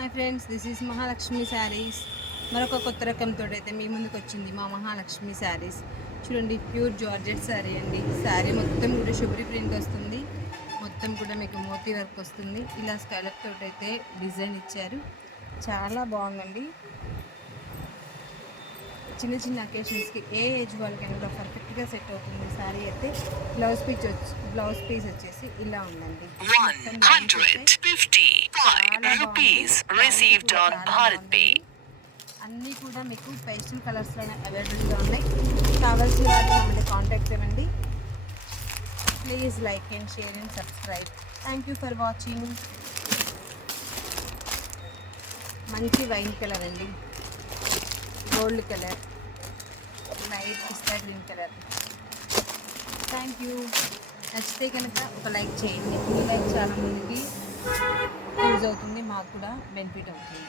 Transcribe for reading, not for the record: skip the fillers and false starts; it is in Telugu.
Hi friends, this is Mahalakshmi saris. మరొక కొత్త రకంతో అయితే మీ ముందుకు వచ్చింది మా మహాలక్ష్మి శారీస్. చూడండి, ప్యూర్ జార్జెట్ శారీ అండి. శారీ మొత్తం కూడా షుబ్రి ప్రింట్ వస్తుంది. మొత్తం కూడా మీకు మోతీ వర్క్ వస్తుంది. ఇలా స్కైలప్ తోటి అయితే డిజైన్ ఇచ్చారు. చాలా బాగుందండి. చిన్న చిన్న అకేషన్స్కి ఏ ఏజ్ వాళ్ళకైనా కూడా పర్ఫెక్ట్గా సెట్ అవుతుంది శారీ అయితే. బ్లౌజ్ పీస్ వచ్చేసి ఇలా ఉందండి. 150 rupees received on Bharat Pay. అన్నీ కూడా మీకు పేస్టల్ కలర్స్లోనే అవైలబుల్గా ఉన్నాయి. కావాల్సిన వాటి మమ్మల్ని కాంటాక్ట్ అవ్వండి. Please like and share and subscribe. Thank you for watching. మంచి వైన్ కలర్ అండి, gold colour, light pista green colour. Thank you. నచ్చితే కనుక ఒక లైక్ చేయండి. మీ లైక్ చాలా మందికి యూజ్ అవుతుంది, మాకు కూడా బెనిఫిట్ అవుతుంది.